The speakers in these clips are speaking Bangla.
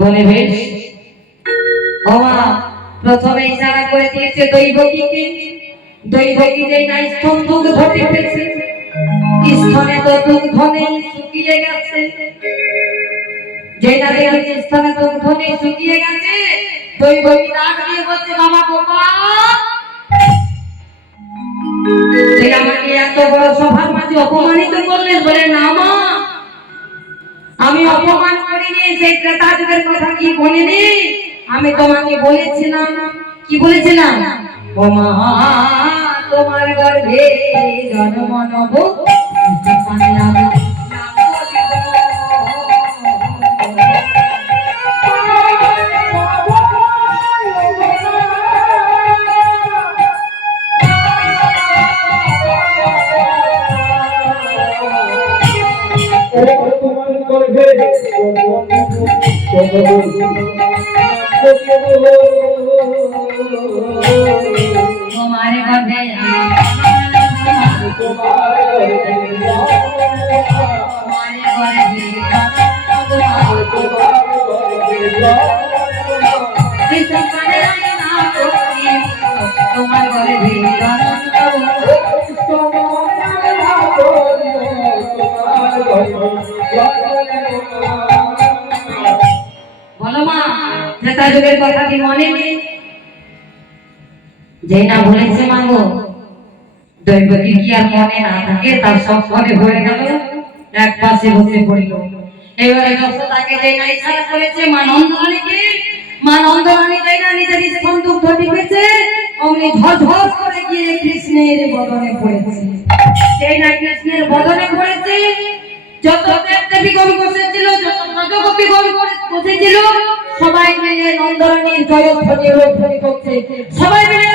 বলে, বেশ। ওমা প্রথমে ইশারা করে দিয়েছে দৈবকীকে। দৈবকী যে না স্তন ঘটে পেয়েছে স্তনে তো দুধ ধনে শুকিয়ে গেছে। যে না দেখেছে স্তনে দুধ ধনে শুকিয়ে গেছে, দৈবকী ডাক দিয়ে বলছে, বাবা গোপাল আমাকে এত বড় সভার মাঝে অপমানিত করলে বলে, না মা আমি অপমান করিনি সেই ক্রেতাদের কথা কি বলিনি? আমি তোমাকে বলেছিলাম, কি বলেছিলাম? ও মা তোমার গর্ভে জন্ম নব। তোমার গর্ভে তোমার তোমার ত্রেতা যুগের কথা কি মনে নেই? যে না বলেছে মা গো দৈবকী কি আর মনে না থাকে, তার সব মনে হয়ে গেল, এক পাশে বসে পড়ল। এবারে যশোদাকে যে না ইশারা করেছে, মা নন্দরানীকে, মা নন্দরানী যে না নিজের স্তন দুগ্ধ টিপেছে, অমনি ঝরঝর করে গিয়ে কৃষ্ণের বদনে পড়েছে। সেই না কৃষ্ণের বদনে পড়েছে, যত দেব দেবীগণ বসেছিল, যত ব্রজগোপীগণ বসেছিল সবাই মিলে নন্দরানীর জয়ধ্বনি রোধ্বনি করছে। সবাই মিলে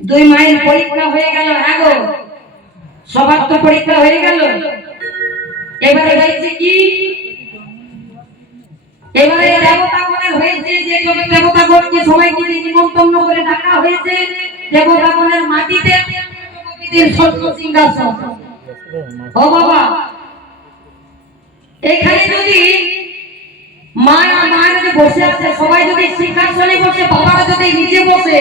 দুই মায়ের পরীক্ষা হয়ে গেল হ্যাঁ সবার তো পরীক্ষা হয়ে গেল। এবারে হয়েছে কি? এবারে দেবতাগণের হয়েছে যে সব দেবতাগণকে সবাইকে নিমন্ত্রণ করে ডাকা হয়েছে। দেবতাগণের মাটিতে স্বর্ণ সিংহাসন। ও বাবা, এখানে যদি মা আর যদি বসে আছে, সবাই যদি সিংহাসনে বসে, বাবারা যদি নিচে বসে,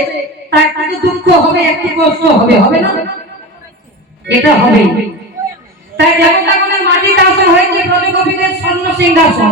তার কিন্তু দুঃখ হবে, একটি কষ্ট হবে হবে না? এটা হবে। তাই দেবতাগণের মাটিতে আসন হয়েছে প্রজগোপীদের স্বর্ণ সিংহাসন।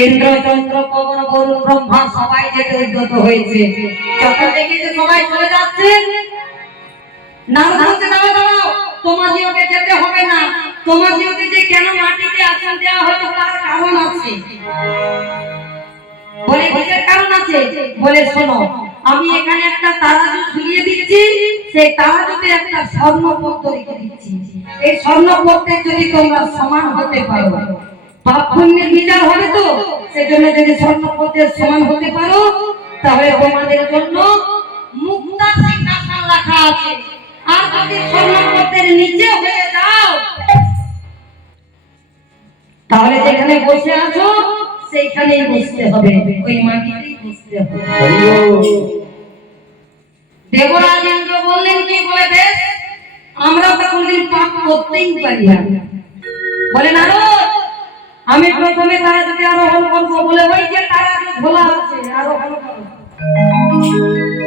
ইন্দ্র চন্দ্র পবন বরুণ ব্রহ্মা সবাই যেতে উদ্যত হয়েছে। যখন দেখেছে সবাই চলে যাচ্ছে আমি এখানে একটা তারাজু ঝুলিয়ে দিচ্ছি, সেই তারাজুতে একটা স্বর্ণপত্র রেখে দিচ্ছি। এই স্বর্ণপত্রের যদি তোমরা সমান হতে পারো, পাপ পুণ্যের বিচার হবে তো? সেজন্য যদি স্বর্ণপত্রের সমান হতে পারো, তাহলে তোমাদের জন্য মুক্তা সিংহাসন রাখা আছে। আর তাহলে যেখানে বসে আছো বসতে হবে। ওই মাটিতেই বসতে হবে। দেবরাজ ইন্দ্র বললেন, কি বলে বেশ? আমরা তো কোনদিন পাপ করতেই পারি না। আমি প্রথমে তারা যদি আরোহণ করব বলে ওই যে তারা ভোলা আছে, আরোহণ করো।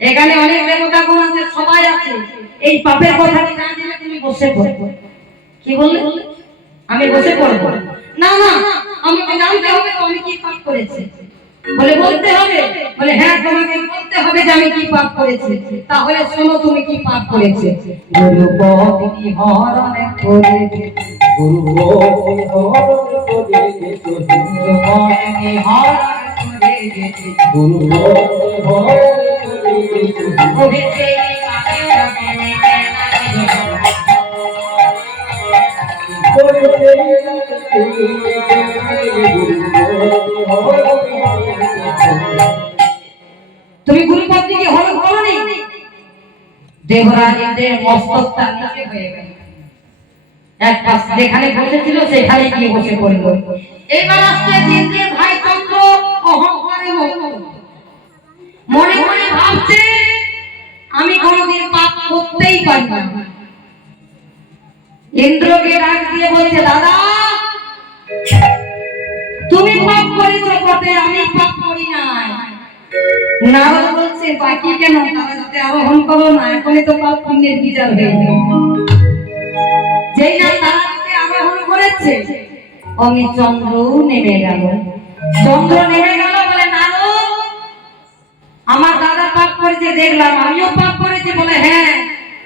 এখানে অনেক দেবতা গুণ আছে, সবাই আছে। এই পাপের কথা না জেনে তুমি বসে পড়ো কি বললে? আমি বসে পড়ব? না না আমাকে জানতে হবে আমি কি পাপ করেছি। বলে, বলতে হবে। বলে হ্যাঁ তোমাকে বলতে হবে যে আমি কি পাপ করেছি। তাহলে শোনো তুমি কি পাপ করেছে। গুরু পত্নী হরণ করে, গুরু গোবিন্দ হরণ করে, গুরু পত্নী হরণ করে গুরু গোবিন্দ হরণ তুমি গুরু পত্নীকে হরণ করনি দেবরাজ ইন্দ্রের মস্তকটা নিচে হয়ে গেল। এক পাশ যেখানে বসেছিল, সেখানে গিয়ে বসে পড়ল। এবার আসছে ইন্দ্রের ভাই চন্দ্র। ভাবছে, আমি কোনোদিন পাপ করতেই পারি না ইন্দ্রকে ডাক দিয়ে বলছে, দাদা, তুমি পাপ আমি পাপ করি নাই। নারদ বলছে বাকি কেন? করো না, এখনই তো পাপ পুণ্যের বিচার হয়ে গেল। যেই না করেছে অমি চন্দ্র নেমে গেল। চন্দ্র নেমে গেল আমার দাদা পাপ করেছে, দেখলাম, আমিও পাপ করেছি বলে হ্যাঁ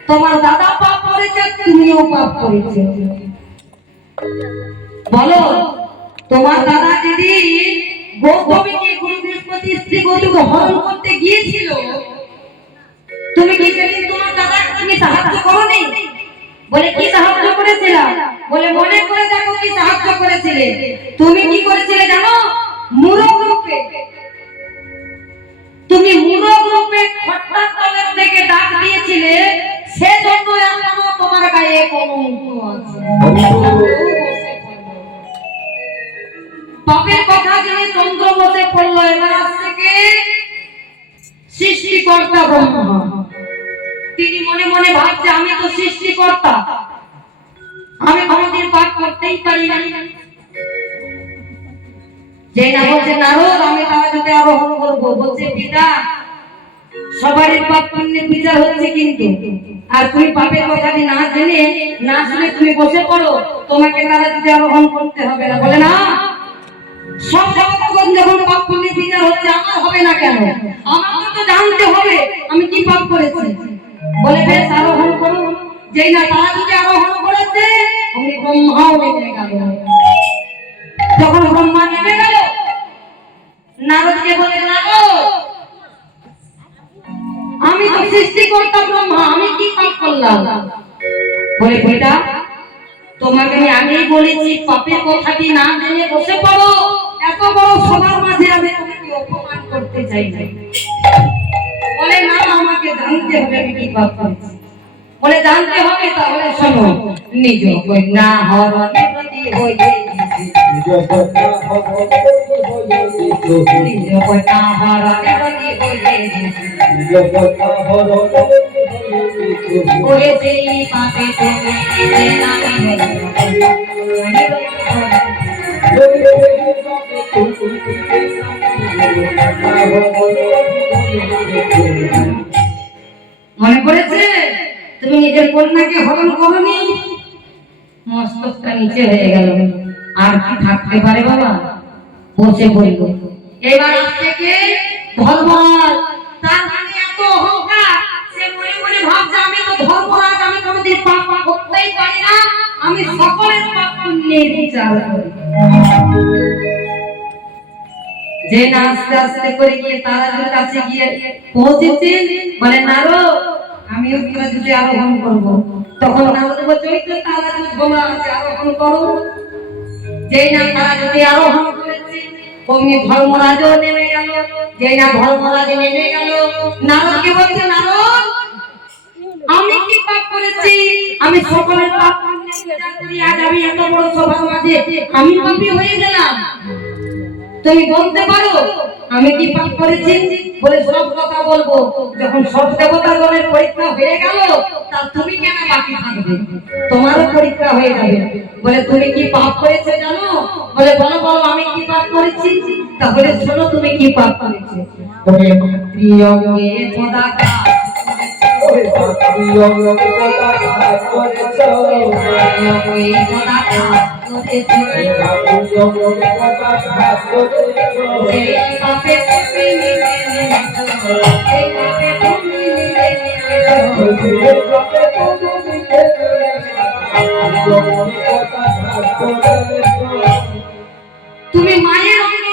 তোমার দাদা পাপ করেছে, তুমিও পাপ করেছে। বলো, তোমার দাদা দিদি গৌতমীকে গুরু বৃহস্পতি স্ত্রী গৌতমকে হরণ করতে গিয়েছিল, তুমি কি সেদিন তোমার দাদাকে তুমি সাহায্য করনি? বলে, কি সাহায্য করেছিলাম? বলে, মনে করে দেখো কি সাহায্য করেছিলে। তুমি কি করেছিলে জানো? মূরক রূপে তুমি মূরক রূপে খট্টার তলের থেকে ডাক দিয়েছিলে সেজন্য এখনও তোমার গায়ে কলঙ্ক আছে। পাপের কথা জেনে চন্দ্র বসে পড়ল, এবার আসছে কে সৃষ্টিকর্তা ব্রহ্মা। তিনি মনে মনে ভাবছে, আমি তো সৃষ্টিকর্তা। আমি কোনোদিন পাপ করতেই পারি না যে না বলছে নারদ আমি তারা যদি আরোহণ করব বলছে, পিতা, সবারই পাপ পুণ্যের বিচার হচ্ছে কিন্তু। আর তুমি পাপের কথাটি না জেনে, না শুনে তুমি বসে পড়ো, তোমাকে তারা যদি আরোহণ করতে হবে না। বলে, না, সব জগৎগণ যখন পাপ পুণ্যের বিচার হচ্ছে, আমার হবে না কেন? আমাকে তো জানতে হবে, আমি কি পাপ করেছি? বলে, বেশ আরোহণ করো। যেই না তারা যদি আরোহণ করেছে, অমনি ব্রহ্মাও নেমে। গেল যখন ব্রহ্মা নেমে গেল নারদকে বলে, নারদ, আমি তো সৃষ্টিকর্তা ব্রহ্মা, আমি কি পাপ করলাম? বলে, বেটা, তোমাকে আমি আগেই বলেছি, পাপের কথাটি না জেনে বসে পড়ো। এত বড় সবার মাঝে আমি তোমাকে অপমান করতে চাই না। বলে, না আমাকে জানতে হবে আমি কি পাপ করেছি। বলে, জানতে হবে, তাহলে শোনো, নিজ প্রতি হরণ হয়ে মনে পড়েছে? তুমি নিজের কন্যাকে হরণ করনি? মস্তকটা নিচে হয়ে গেল। আর কি থাকতে পারে বাবা? বসে পড়ল। এবার আসছে কে ধর্মরাজ। তার মানে এত অহংকার, সে মনে মনে ভাবছে, আমি তো ধর্মরাজ, আমি কোনোদিন পাপ করতেই পারি না। আমি সকলের পাপ পুণ্যের বিচার যে না আস্তে আস্তে করে গিয়ে তারাজুর কাছে গিয়ে পৌঁছেছে, বলে নারো আমিও তারাজুতে আরোহণ করব। তখন নারদ বলছে ওই তো তারাজুত গোলা আছে, আরোহণ করো। যেই না তারাজুতে আরোহণ করেছে অমনি ধর্মরাজও নেমে গেল, যে না ধর্মরাজ নেমে গেল, নারদকে বলছে, নারদ, আমি কি পাপ করেছি? আমি সকলের পাপ করি আজ আমি এত বড় সভার আমি পাপী হয়ে গেলাম। তুমি বলতে পারো? আমি কি পাপ করেছি বলে সব কথা বলব? যখন সব দেবতাগণের পরীক্ষা হয়ে গেল তা তুমি কেন বাকি থাকবে? তোমারও পরীক্ষা হয়ে যাবে। বলে তুমি কি পাপ করেছ জানো? বলে বলো বলো আমি কি পাপ করেছি? তাহলে শোনো তুমি কি পাপ করেছ। বলে প্রিয়ঙ্গে পদাকা কথা ঘাত করেছ প্রিয়ঙ্গে পদাকা তুমি মায়ের অঙ্গে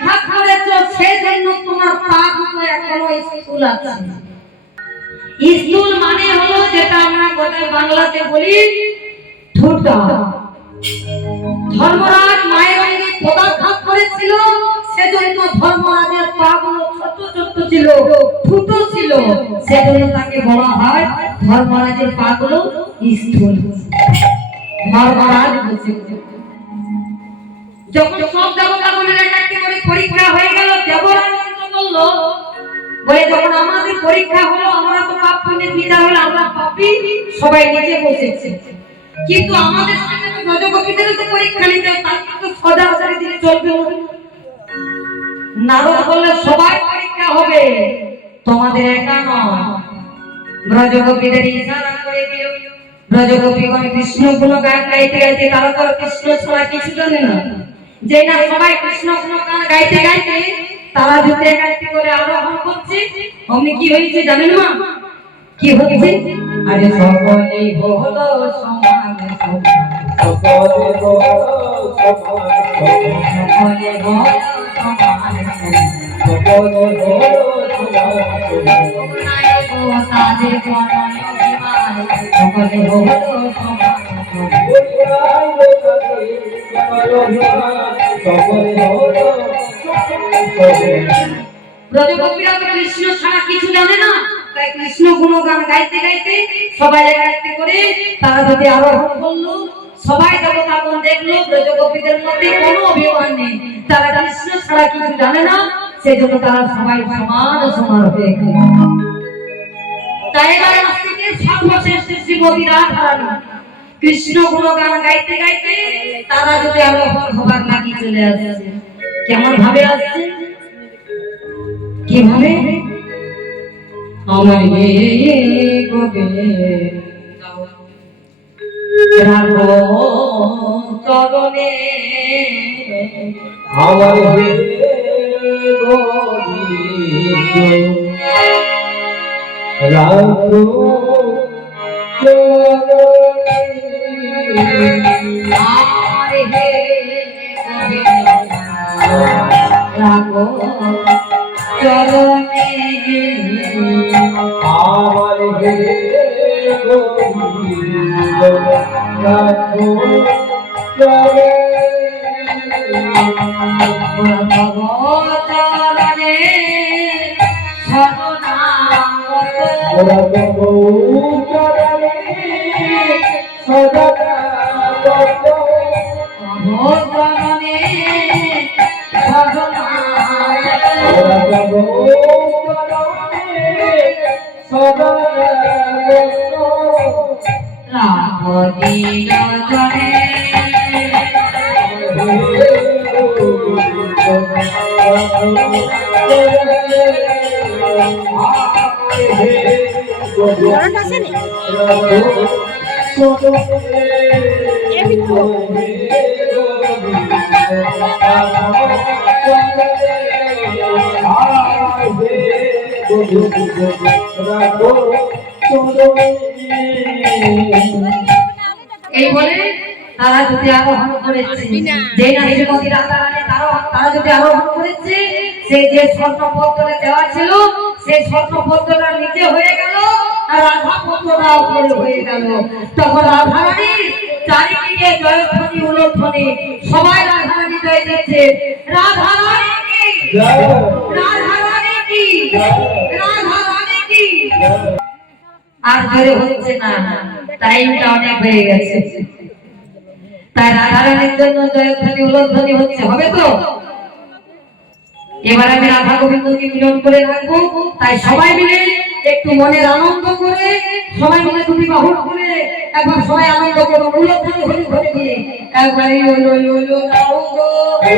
ঘাত করেছ সেজন্য তোমার পা দুটো এখনও স্কুল আছে। স্কুল মানে হলো যেটা আমরা কথায় বাংলাতে বলি ঠুটা ধর্মরাজ মায়ের অঙ্গে পদাঘাত করেছিল, সেজন্য ধর্মরাজের পা গুলো ছোট ছোট ছিল ঠুটো ছিল। সেজন্য তাকে বলা হয় ধর্মরাজের পা গুলো স্থূল। ধর্মরাজ বসে যখন সব দেবতাগণের এক একটি করে পরীক্ষা হয়ে গেল দেবরাজ করল বলে যখন আমাদের পরীক্ষা হলো, আমরা তো পাপ পুণ্যের বিচার হলো আমরা পাপি, সবাই নিচে বসেছে। কিন্তু আমাদের সাথে তো তো পরীক্ষা নিতে তার তো সদা আসারি দিলে চলবে নারদ বললে সবাই পরীক্ষা হবে, তোমাদের একা নয়। ব্রজগোপীদের ইশারা করে দিল। ব্রজগোপীগণ কৃষ্ণ গুণ গান গাইতে গাইতে তারা তো কৃষ্ণ ছাড়া কিছু জানে না। যে না সবাই কৃষ্ণ গুণ গান গাইতে গাইতে তারা যদি গাইতে করে আরোহণ করছে। অমনি কি হয়েছে জানেন মা? কি হচ্ছে? আরে সকলেই হলো সমান। সকলে হলো সকলে হলো। ব্রজগোপীরা তো কৃষ্ণ ছাড়া কিছু জানে না তাই কৃষ্ণ গাইতে গাইতে সবাই করে তারা যদি আরোহণ করল সবাই দেখল, ব্রজগোপীদের মধ্যে কোনো অভিমান নেই। তারা কৃষ্ণ ছাড়া কিছু জানে না তারা সবাই সমান সমান হয়ে গেল। তাই এবার আজ থেকে সর্বশ্রেষ্ঠ শ্রীমতী রাধারানী কৃষ্ণ গাইতে গাইতে তারা যদি আরোহণ হবার লাগি চলে আসছে। কেমন ভাবে আসছে? কীভাবে? আমার হে গোবিন্দ রাখো চরণে। আমার হে গোবিন্দ রাখো আমার হে গোবিন্দ রাখো চরণে আমার হে গোবিন্দ রাখো। এই বলে তারা যদি আরোহণ করেছে যে না শ্রীমতী রাধা তারা তারা যদি আরোহণ করেছে সেই যে স্বর্ণ পত্রে দেওয়া ছিল সেই স্বর্ণ পত্রটা নিচে হয়ে গেল। রাধা হয়ে তখন জয়ধ্বনি, উলধ্বনি, সবাই আর হচ্ছে না। টাইমটা অনেক হয়ে গেছে। তাই রাধারানীর জন্য জয়ধ্বনি, উলধ্বনি হচ্ছে। হবে তো? এবার আমি রাধা গোবিন্দকে মিলন করে রাখব তাই সবাই মিলে একটু মনের আনন্দ করে সবাই মিলে দুটি বাহুর করে একবার সবাই আনন্দ করো উলো ধরে ধরে ধরে দিয়ে একবারে গাও গো তাই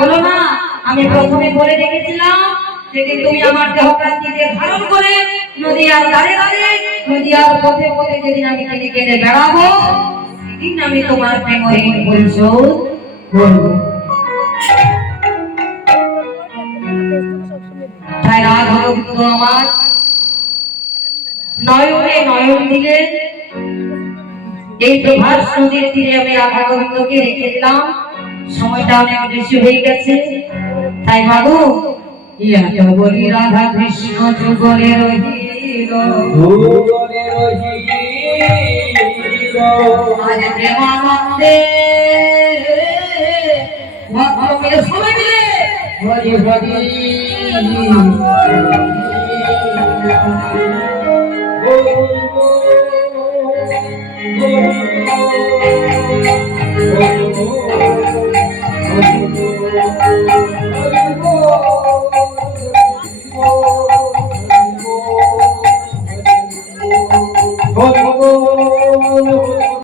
হলো না। আমি প্রথমে বলে রেখেছিলাম যেদিন তুমি আমার দেহ প্রান্তিতে ধারণ করে পথে পথে আমি বেড়াবো, সেদিন আমি তোমার তাই আমার। এই প্রভাস নদীর তীরে আমি রাধা গোবিন্দকে রেখে দিলাম। সময়টা অনেক বেশি হয়ে গেছে তাই বাবু ইয়া তো বলি রাধা কৃষ্ণ যুগলে রহিল আজ প্রেমানন্দে ভক্ত মিলে সবাই মিলে Hari Hari Oh, Thank you.